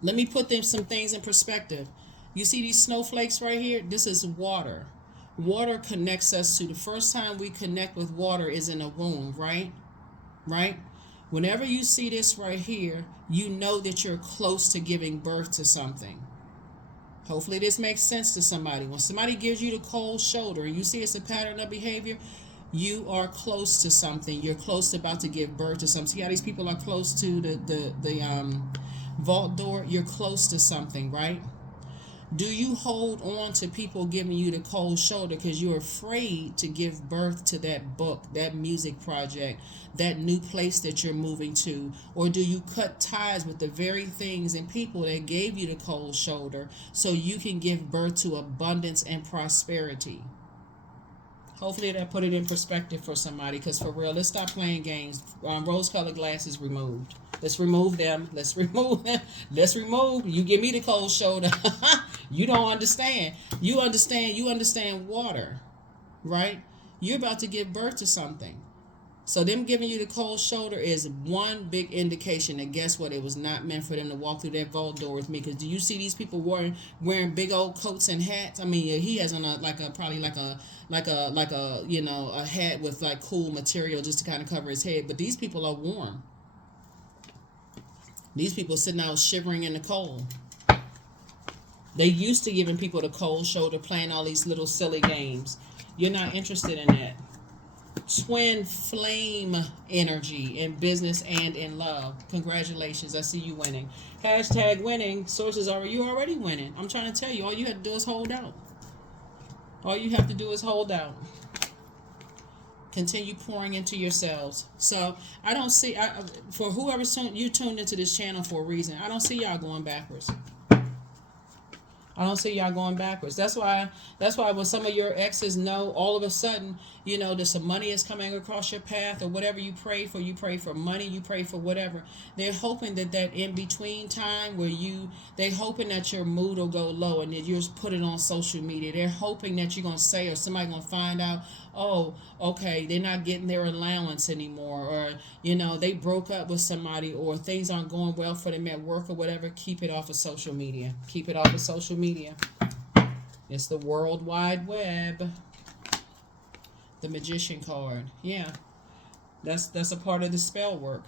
Let me put some things in perspective. You see these snowflakes right here? This is water. Water connects us to, the first time we connect with water is in a womb, right? Right? Whenever you see this right here, you know that you're close to giving birth to something. Hopefully this makes sense to somebody. When somebody gives you the cold shoulder and you see it's a pattern of behavior, you are close to something. You're close to about to give birth to something. See how these people are close to the vault door? You're close to something, right? Do you hold on to people giving you the cold shoulder because you're afraid to give birth to that book, that music project, that new place that you're moving to? Or do you cut ties with the very things and people that gave you the cold shoulder so you can give birth to abundance and prosperity? Hopefully that put it in perspective for somebody, because for real, let's stop playing games. Rose-colored glasses removed. Let's remove them. Let's remove them. Let's remove. You give me the cold shoulder. You don't understand. You understand water, right? You're about to give birth to something. So them giving you the cold shoulder is one big indication that, guess what, it was not meant for them to walk through that vault door with me. Because do you see these people wearing big old coats and hats? I mean, he has on a hat with like cool material just to kind of cover his head. But these people are warm. These people sitting out shivering in the cold. They used to giving people the cold shoulder, playing all these little silly games. You're not interested in that. Twin flame energy in business and in love. Congratulations. I see you winning. Hashtag winning. Sources are you already winning. I'm trying to tell you, all you have to do is hold out. All you have to do is hold out. Continue pouring into yourselves. So I don't see, for whoever you tuned into this channel for a reason, I don't see y'all going backwards. I don't see y'all going backwards. That's why when some of your exes know all of a sudden, that some money is coming across your path, or whatever you pray for money, you pray for whatever. They're hoping that in between time where they're hoping that your mood will go low and that you're put it on social media. They're hoping that you're going to say, or somebody going to find out, oh, okay, they're not getting their allowance anymore, or, they broke up with somebody, or things aren't going well for them at work or whatever. Keep it off of social media. Keep it off of social media. It's the World Wide Web. The Magician card. Yeah. That's a part of the spell work.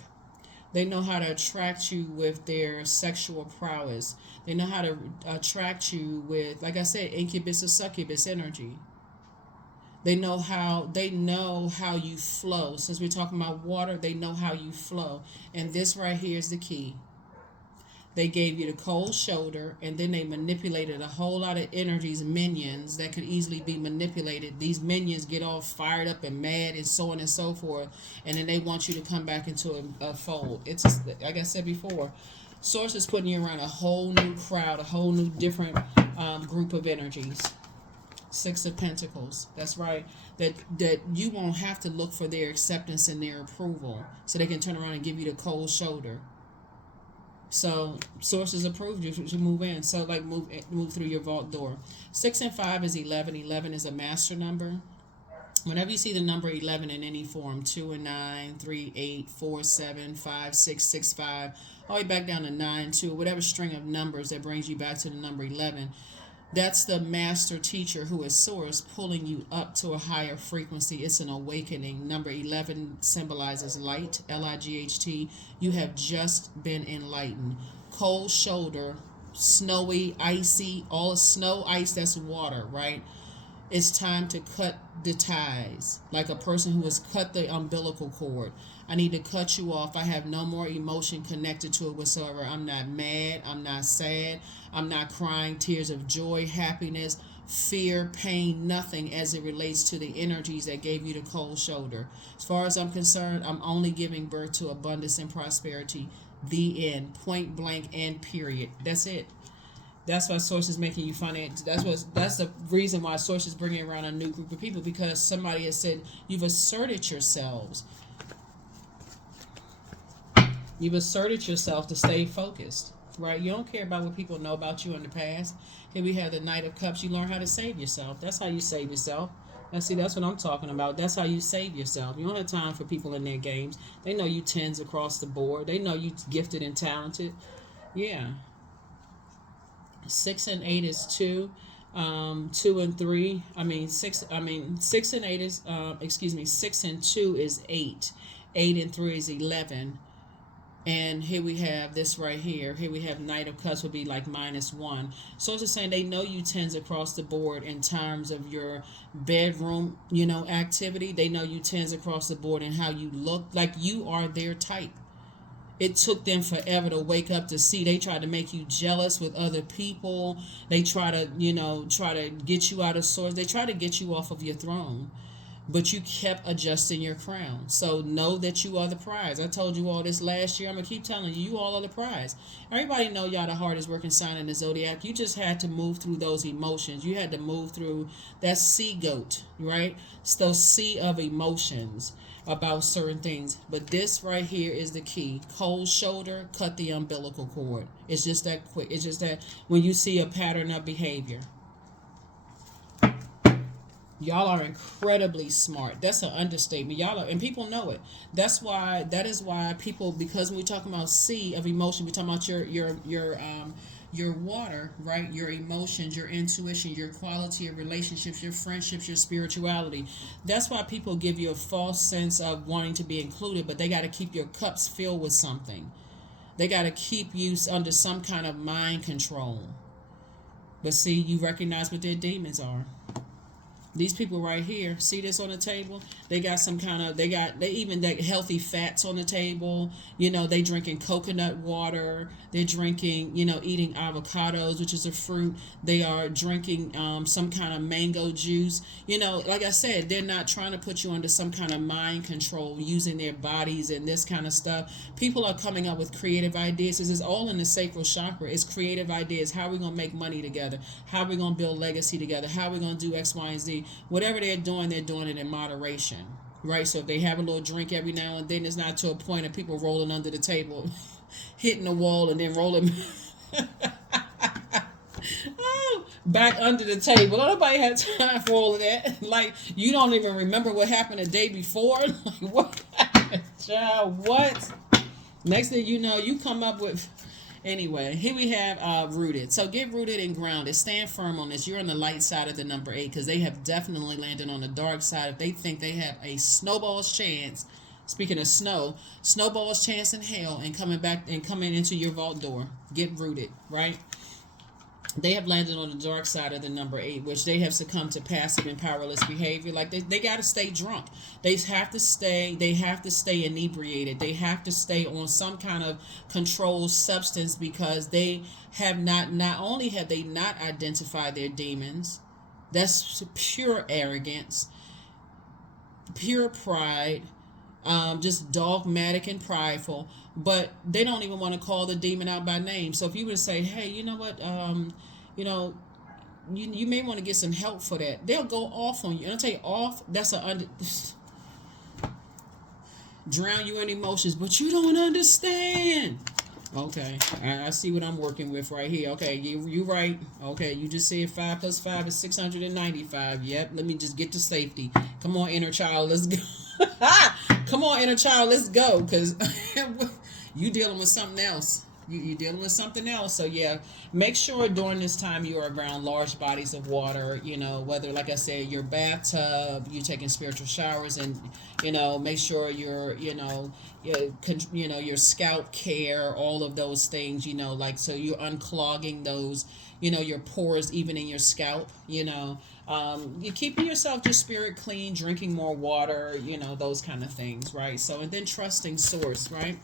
They know how to attract you with their sexual prowess. They know how to attract you with, like I said, incubus or succubus energy. They know how you flow. Since we're talking about water, they know how you flow. And this right here is the key. They gave you the cold shoulder, and then they manipulated a whole lot of energies, minions that could easily be manipulated. These minions get all fired up and mad and so on and so forth, and then they want you to come back into a fold. It's just, like I said before, Source is putting you around a whole new crowd, a whole new different group of energies. Six of Pentacles. That's right. That you won't have to look for their acceptance and their approval, so they can turn around and give you the cold shoulder. So sources approved you to move in. So like move through your vault door. 6 and 5 is 11. 11 is a master number. Whenever you see the number 11 in any form, 2 and 9, 3, 8, 4, 7, 5, 6, 6, 5, all the way back down to 9, 2, whatever string of numbers that brings you back to the number 11, that's the master teacher who is source pulling you up to a higher frequency. It's an awakening. Number 11 symbolizes light, L-I-G-H-T. You have just been enlightened. Cold shoulder, snowy, icy, all snow, ice, that's water, right? It's time to cut the ties, like a person who has cut the umbilical cord. I need to cut you off. I have no more emotion connected to it whatsoever. I'm not mad. I'm not sad. I'm not crying tears of joy, happiness, fear, pain, nothing as it relates to the energies that gave you the cold shoulder. As far as I'm concerned, I'm only giving birth to abundance and prosperity. The end. Point blank and period. That's it. That's why Source is making you finance. That's the reason why Source is bringing around a new group of people, because somebody has said you've asserted yourselves. You've asserted yourself to stay focused, right? You don't care about what people know about you in the past. Here we have the Knight of Cups. You learn how to save yourself. That's how you save yourself. Now, see, that's what I'm talking about. That's how you save yourself. You don't have time for people in their games. They know you tens across the board. They know you gifted and talented. Yeah. 6 and 8 is 2. 2 and 3. Six and 8 is 6 and 2 is 8. 8 and 3 is 11. And here we have this right here. Here we have Knight of Cups would be like -1. So it's just saying they know you tens across the board in terms of your bedroom, activity. They know you tens across the board and how you look. Like you are their type. It took them forever to wake up to see. They tried to make you jealous with other people. They try to get you out of sorts. They try to get you off of your throne. But you kept adjusting your crown. So know that you are the prize. I told you all this last year. I'm going to keep telling you, you all are the prize. Everybody know y'all the hardest working sign in the zodiac. You just had to move through those emotions. You had to move through that sea goat, right? It's those sea of emotions about certain things. But this right here is the key. Cold shoulder, cut the umbilical cord. It's just that quick. It's just that when you see a pattern of behavior. Y'all are incredibly smart. That's an understatement. Y'all are, and people know it. That is why people, because when we're talking about sea of emotion, we're talking about your water, right? Your emotions, your intuition, your quality of relationships, your friendships, your spirituality. That's why people give you a false sense of wanting to be included, but they got to keep your cups filled with something. They got to keep you under some kind of mind control. But see, you recognize what their demons are. These people right here, see this on the table? They got they even got healthy fats on the table. They drinking coconut water. They're drinking, eating avocados, which is a fruit. They are drinking some kind of mango juice. Like I said, they're not trying to put you under some kind of mind control using their bodies and this kind of stuff. People are coming up with creative ideas. This is all in the sacral chakra. It's creative ideas. How are we going to make money together? How are we going to build legacy together? How are we going to do X, Y, and Z? Whatever they're doing it in moderation, right? So if they have a little drink every now and then, it's not to a point of people rolling under the table, hitting the wall, and then rolling back under the table. Nobody had time for all of that. Like, you don't even remember what happened the day before. Like, what happened, child? What? Next thing you know, you come up with... Anyway, here we have rooted. So get rooted and grounded. Stand firm on this. You're on the light side of the number 8, because they have definitely landed on the dark side. If they think they have a snowball's chance, speaking of snow, snowball's chance in hell and coming into your vault door, get rooted, right? They have landed on the dark side of the number 8, which they have succumbed to passive and powerless behavior. Like they got to stay drunk. They have to stay inebriated. They have to stay on some kind of controlled substance, because they have not only have they not identified their demons. That's pure arrogance, pure pride, just dogmatic and prideful. But they don't even want to call the demon out by name. So if you were to say, hey, you know what, you may want to get some help for that. They'll go off on you. And I'll tell you, off, that's a drown you in emotions, but you don't understand. Okay, I see what I'm working with right here. Okay, you right. Okay, you just said 5 plus 5 is 695. Yep, let me just get to safety. Come on, inner child, let's go. Come on, inner child, let's go. Because you dealing with something else. You dealing with something else. So yeah, make sure during this time you are around large bodies of water. You know, whether, like I said, your bathtub, you taking spiritual showers, and make sure your scalp care, all of those things. Like, so you're unclogging those, your pores even in your scalp. You're keeping yourself just spirit clean, drinking more water. Those kind of things, right? So, and then trusting source, right?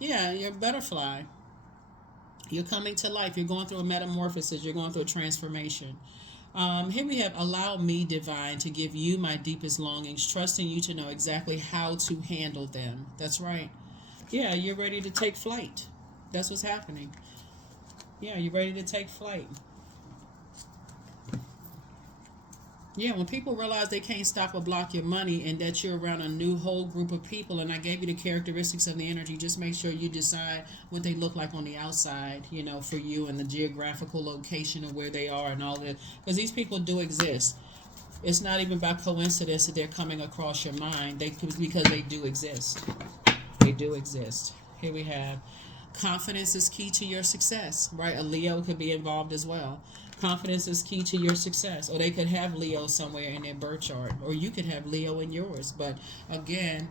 Yeah, you're a butterfly. You're coming to life. You're going through a metamorphosis. You're going through a transformation. Here we have, allow me, divine, to give you my deepest longings, trusting you to know exactly how to handle them. That's right. Yeah, you're ready to take flight. That's what's happening. Yeah, you're ready to take flight. Yeah, when people realize they can't stop or block your money, and that you're around a new whole group of people, and I gave you the characteristics of the energy, just make sure you decide what they look like on the outside, for you, and the geographical location of where they are and all that. Because these people do exist. It's not even by coincidence that they're coming across your mind. Because they do exist. They do exist. Here we have, confidence is key to your success, right? A Leo could be involved as well. Confidence is key to your success. Or they could have Leo somewhere in their birth chart. Or you could have Leo in yours. But again,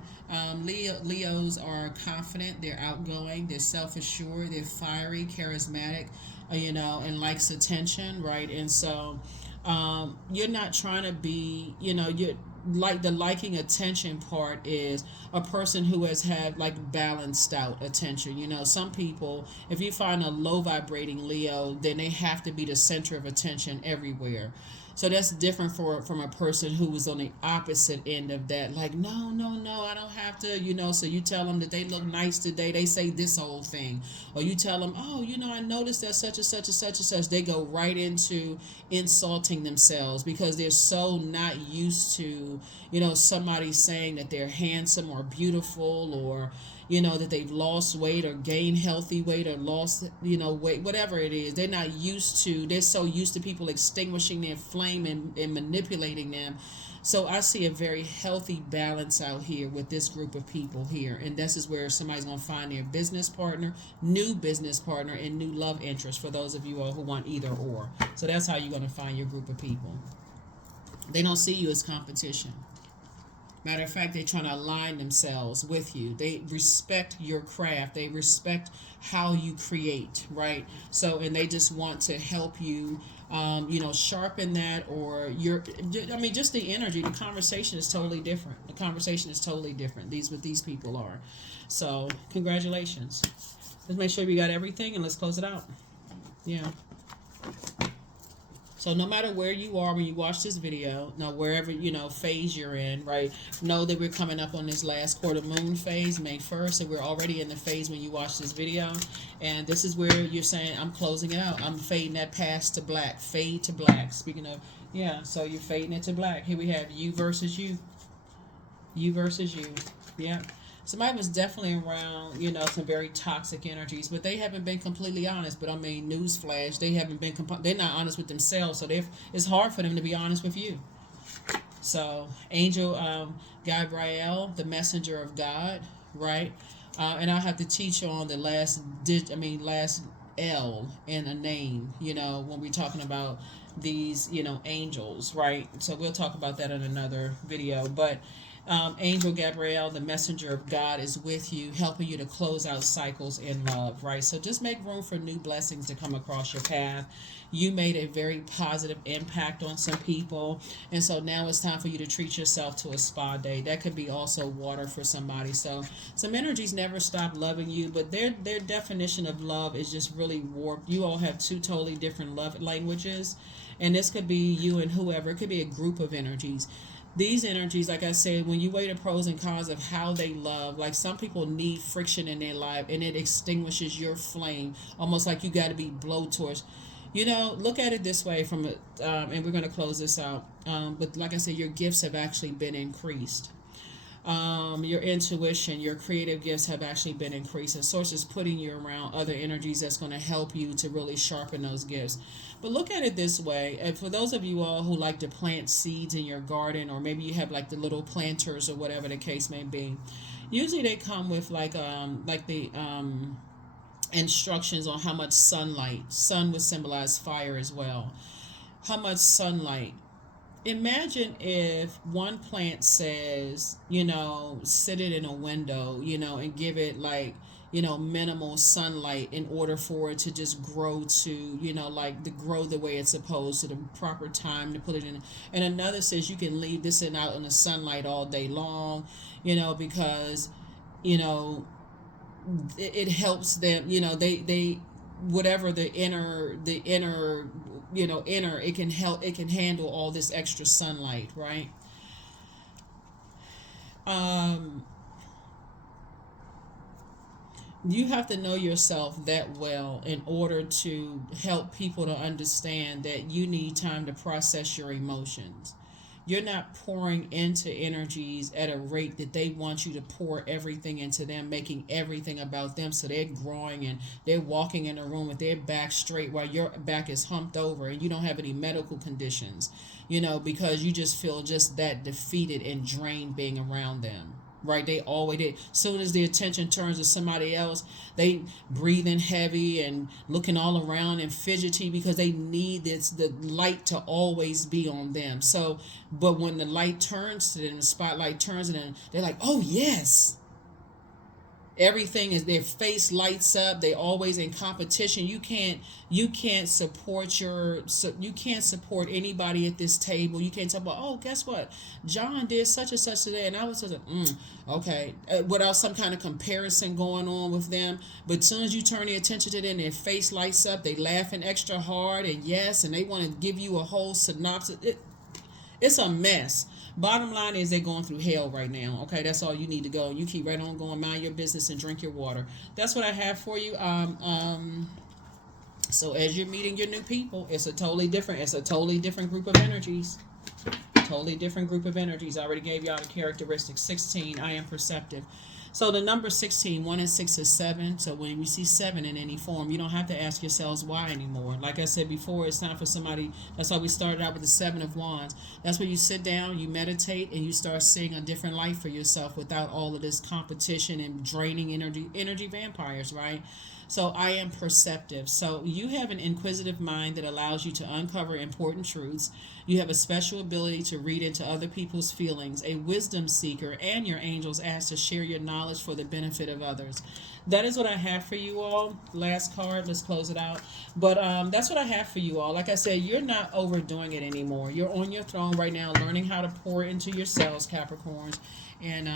Leos are confident. They're outgoing. They're self-assured. They're fiery, charismatic, and likes attention, right? And so you're not trying to be, you're like, the liking attention part is a person who has had like balanced out attention. Some people, if you find a low vibrating Leo, then they have to be the center of attention everywhere. So that's different from a person who was on the opposite end of that. Like, no, I don't have to, So you tell them that they look nice today, they say this whole thing. Or you tell them, oh, I noticed that such and such and such and such. They go right into insulting themselves because they're so not used to, somebody saying that they're handsome or beautiful, or that they've lost weight or gained healthy weight or lost, weight, whatever it is. They're so used to people extinguishing their flame and manipulating them. So I see a very healthy balance out here with this group of people here. And this is where somebody's going to find their business partner, new business partner, and new love interest for those of you all who want either or. So that's how you're going to find your group of people. They don't see you as competition. Matter of fact, they're trying to align themselves with you. They respect your craft. They respect how you create, right? So, and they just want to help you, sharpen that, or just the energy. The conversation is totally different. The conversation is totally different. What these people are. So, congratulations. Let's make sure we got everything, and let's close it out. Yeah. So no matter where you are when you watch this video, now wherever, phase you're in, right, know that we're coming up on this last quarter moon phase, May 1st, and we're already in the phase when you watch this video. And this is where you're saying, I'm closing it out. I'm fading that past to black, fade to black. Speaking of, yeah, so you're fading it to black. Here we have you versus you. You versus you. Yeah. Somebody was definitely around, some very toxic energies, but they haven't been completely honest. But I mean, newsflash, they're not honest with themselves, so it's hard for them to be honest with you. So, Angel Gabriel, the messenger of God, right? And I'll have to teach you on the last L in a name, when we're talking about these, angels, right? So we'll talk about that in another video, but Angel Gabriel, the messenger of God, is with you, helping you to close out cycles in love, right? So just make room for new blessings to come across your path. You made a very positive impact on some people, and so now it's time for you to treat yourself to a spa day. That could be also water for somebody. So some energies never stop loving you, but their definition of love is just really warped. You all have two totally different love languages, and this could be you and whoever. It could be a group of energies. These energies, like I said, when you weigh the pros and cons of how they love, like some people need friction in their life, and it extinguishes your flame, almost like you got to be blowtorch. Look at it this way and we're going to close this out. But like I said, your gifts have actually been increased. Your intuition, your creative gifts have actually been increased. And Source is putting you around other energies that's going to help you to really sharpen those gifts. But look at it this way. And for those of you all who like to plant seeds in your garden, or maybe you have like the little planters or whatever the case may be, usually they come with like the instructions on how much sunlight. Sun would symbolize fire as well. How much sunlight. Imagine if one plant says, sit it in a window, and give it like, minimal sunlight in order for it to just grow to, like to grow the way it's supposed to, the proper time to put it in. And another says you can leave this in out in the sunlight all day long, because, it helps them, they whatever the inner it can help, it can handle all this extra sunlight, right? um you have to know yourself that well in order to help people to understand that you need time to process your emotions. You're not pouring into energies at a rate that they want you to pour everything into them, making everything about them. So they're growing and they're walking in a room with their back straight while your back is humped over and you don't have any medical conditions, because you just feel just that defeated and drained being around them. Right, they always did. Soon as the attention turns to somebody else, they breathing heavy and looking all around and fidgety because they need the light to always be on them. So, but when the light turns to them, the spotlight turns to them, they're like, "Oh yes." Everything is, their face lights up. They always in competition. You can't support you can't support anybody at this table. You can't talk about, oh, guess what, John did such and such today, and I was such a okay, without some kind of comparison going on with them. But as soon as you turn your attention to them, their face lights up. They laughing extra hard and yes, and they want to give you a whole synopsis. It's a mess. Bottom line is they're going through hell right now. Okay, that's all you need to go. You keep right on going, mind your business, and drink your water. That's what I have for you. So as you're meeting your new people, it's a totally different group of energies. Totally different group of energies. I already gave y'all the characteristics. 16, I am perceptive. So the number 16, 1 and 6 is 7. So when you see 7 in any form, you don't have to ask yourselves why anymore. Like I said before, it's time for somebody. That's why we started out with the 7 of Wands. That's where you sit down, you meditate, and you start seeing a different life for yourself without all of this competition and draining energy vampires, right? So I am perceptive. So you have an inquisitive mind that allows you to uncover important truths. You have a special ability to read into other people's feelings, a wisdom seeker, and your angels ask to share your knowledge for the benefit of others. That is what I have for you all. Last card, let's close it out. But that's what I have for you all. Like I said, you're not overdoing it anymore. You're on your throne right now, learning how to pour into yourselves, Capricorns, and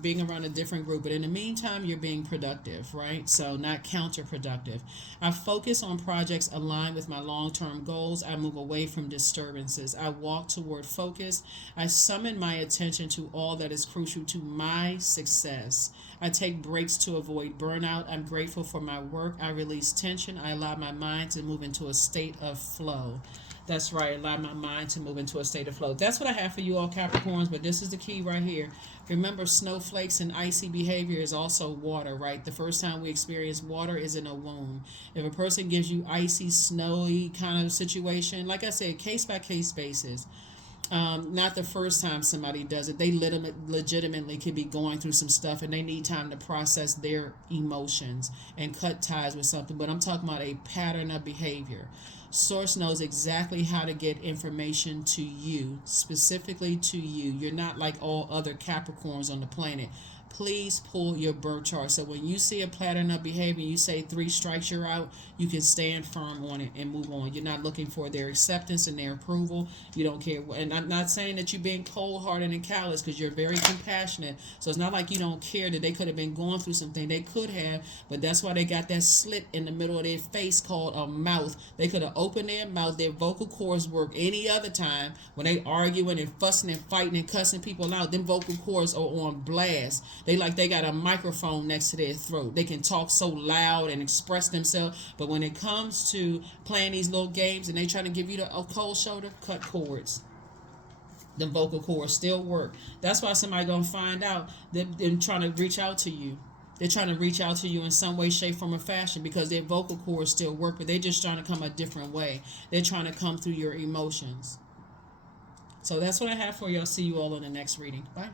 being around a different group. But in the meantime, you're being productive, right? So not counterproductive. I focus on projects aligned with my long-term goals. I move away from disturbances. I walk toward focus. I summon my attention to all that is crucial to my success. I take breaks to avoid burnout. I'm grateful for my work. I release tension. I allow my mind to move into a state of flow. That's right. Allow my mind to move into a state of flow. That's what I have for you all, Capricorns. But this is the key right here. Remember, snowflakes and icy behavior is also water, right? The first time we experience water is in a womb. If a person gives you icy, snowy kind of situation, like I said, case by case basis. Not the first time somebody does it. They legitimately could be going through some stuff and they need time to process their emotions and cut ties with something. But I'm talking about a pattern of behavior. Source knows exactly how to get information to you, specifically to you. You're not like all other Capricorns on the planet. Please pull your birth chart. So when you see a pattern of behavior, you say 3 strikes, you're out, you can stand firm on it and move on. You're not looking for their acceptance and their approval. You don't care. And I'm not saying that you're being cold-hearted and callous, because you're very compassionate. So it's not like you don't care that they could have been going through something. They could have, but that's why they got that slit in the middle of their face called a mouth. They could have opened their mouth. Their vocal cords work any other time when they arguing and fussing and fighting and cussing people out. Them vocal cords are on blast. They like they got a microphone next to their throat. They can talk so loud and express themselves, but when it comes to playing these little games and they trying to give you a cold shoulder, cut cords. The vocal cords still work. That's why somebody gonna find out that they're trying to reach out to you. They're trying to reach out to you in some way, shape, form, or fashion because their vocal cords still work, but they're just trying to come a different way. They're trying to come through your emotions. So that's what I have for you. I'll see you all in the next reading. Bye.